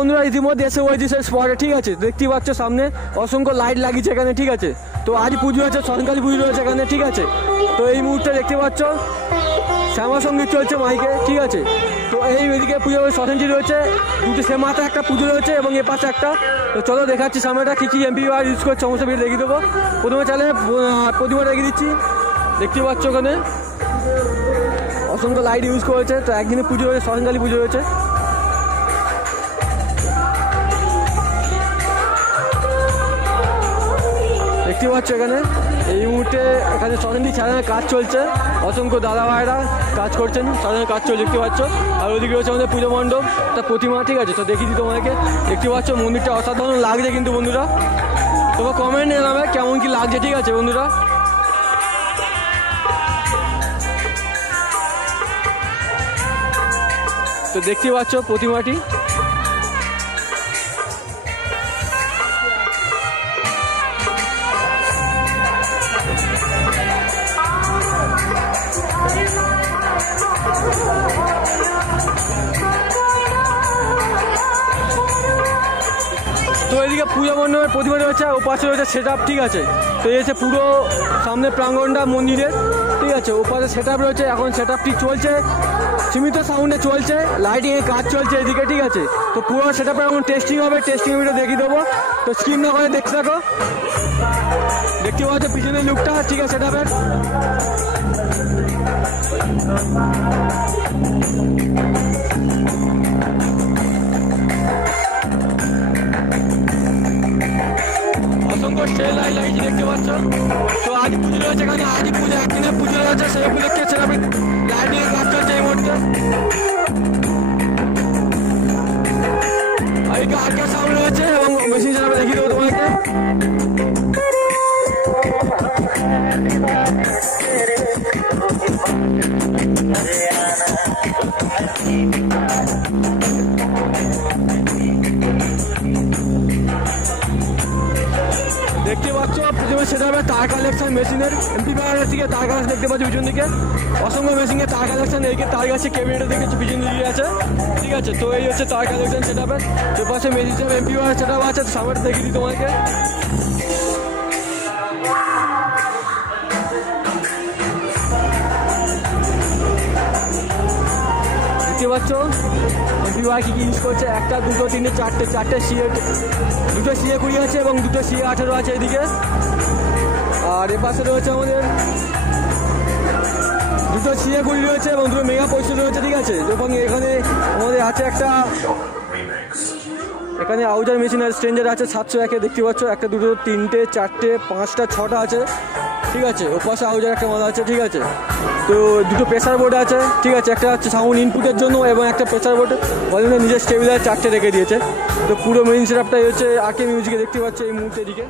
বন্ধুরা ইতিমধ্যে এসে হয়েছে সেই স্পটে, ঠিক আছে। দেখতেই পাচ্ছ সামনে অসংখ্য লাইট লাগিয়েছে এখানে, ঠিক আছে। তো আজ পুজো আছে, সরকারি পুজো রয়েছে এখানে, ঠিক আছে। তো এই মুহূর্তে দেখতে পাচ্ছ শ্যামা সঙ্গীত চলছে মাইকে, ঠিক আছে। তো এই এদিকে পুজো সসেঞ্চি রয়েছে, দুটো সে মাথায় একটা পুজো রয়েছে এবং এ পাশে একটা। তো চলো দেখাচ্ছি সামনেটা কী কী এমপিআর ইউজ করছে, সমস্ত ভিড় দেখিয়ে দেবো। প্রথমে চালে প্রতিমা রেখে দিচ্ছি, দেখতে পাচ্ছ ওখানে অসংখ্য লাইট ইউজ করেছে। তো একদিনে পুজো রয়েছে, সরকারি পুজো রয়েছে। দেখতে পাচ্ছ এখানে এই মুহূর্তে এখানে সরেন্দ্রী ছাড়ানোর কাজ চলছে, অসংখ্য দাদা ভাইরা কাজ করছেন, সাজানোর কাজ চলছে, দেখতে পাচ্ছ। আর ওদিকে রয়েছে আমাদের পুজো মণ্ডপ, একটা প্রতিমা, ঠিক আছে। তো দেখিয়ে দিই তোমাকে, দেখতে পাচ্ছ মন্দিরটা অসাধারণ লাগছে কিন্তু বন্ধুরা। তোমার কমেন্ট জানাবে কেমন কি লাগছে, ঠিক আছে বন্ধুরা। তো দেখতে পাচ্ছ প্রতিমাটি, তো এদিকে পূজা মণ্ডপের প্রতিমা রয়েছে, ও পাশে রয়েছে সেট আপ, ঠিক আছে। তো এই হচ্ছে পুরো সামনে প্রাঙ্গণটা মন্দিরের, ঠিক আছে। ও পাশে সেট আপ রয়েছে, এখন সেট আপটি চলছে, সীমিত সাউন্ডে চলছে, লাইটিং এর কাজ চলছে এদিকে, ঠিক আছে। তো পুরো সেট আপের এখন টেস্টিং হবে, টেস্টিং ভিডিও দেখিয়ে দেবো। তো স্ক্রিন না করে দেখতে থাকো, দেখতে পাচ্ছ পিছনের লুকটা, ঠিক আছে সেট আপের। অসংখ্য স্টেজ লাইট লাগিয়েছি, দেখতে পাচ্ছ। তো আজ পুজো রয়েছে এখানে, আজই পুজো, একদিনে পুজো রয়েছে, সেই উপলক্ষে সেরকম লাইটিং কাজ চলছে এই মুহূর্তে। আর আটকা সাউন্ড রয়েছে এবং মেশিন চালাবে, দেখিয়ে দেবো তোমাকে। দেখতে পাচ্ছ প্রথমে সেটা হবে তার কালেকশন মেশিনের, এমপ্লিফায়ারের থেকে তার কালেকশন দেখতে পাচ্ছ পিছন দিকে, অসংখ্য মেশিনের তার কালেকশন, এইকে তার কাছে ক্যাবিনেটের দিকে পিছন দিকে আছে, ঠিক আছে। তো এই হচ্ছে তার কালেকশন সেট আপের। তো পাশে মেশিন এমপ্লিফায়ার সেট আপ আছে, সামনে দেখিয়ে দিই তোমাকে। দেখতে পাচ্ছ এমপ্লিফায়ার কি ইউজ করছে, একটা দুটো তিনটে চারটে সিএ, দুটো সিএ 20 আছে এবং দুটো সিএ 18 আছে এদিকে। আর এ পাশে রয়েছে আমাদের দুটো সিএ 20 রয়েছে এবং দুটো মেগা 65 রয়েছে, ঠিক আছে। এবং এখানে আমাদের আছে একটা, এখানে আউজার মেশিন আর স্ট্রেঞ্জার আছে 701-এ, দেখতে পাচ্ছ একটা দুটো তিনটে চারটে পাঁচটা ছটা আছে, ঠিক আছে। ও পাশে আউজার একটা মালা আছে, ঠিক আছে। তো দুটো প্রেসার বোর্ড আছে, ঠিক আছে। একটা হচ্ছে সাউন্ড ইনপুটের জন্য এবং একটা প্রেসার বোর্ড ভলিউমের নিজের স্টেবিলাইজার 4টে রেখে দিয়েছে। তো পুরো মেইন সেটআপটাই হচ্ছে আরকে মিউজিকে, দেখতে পাচ্ছ এই মুহূর্তে এদিকে।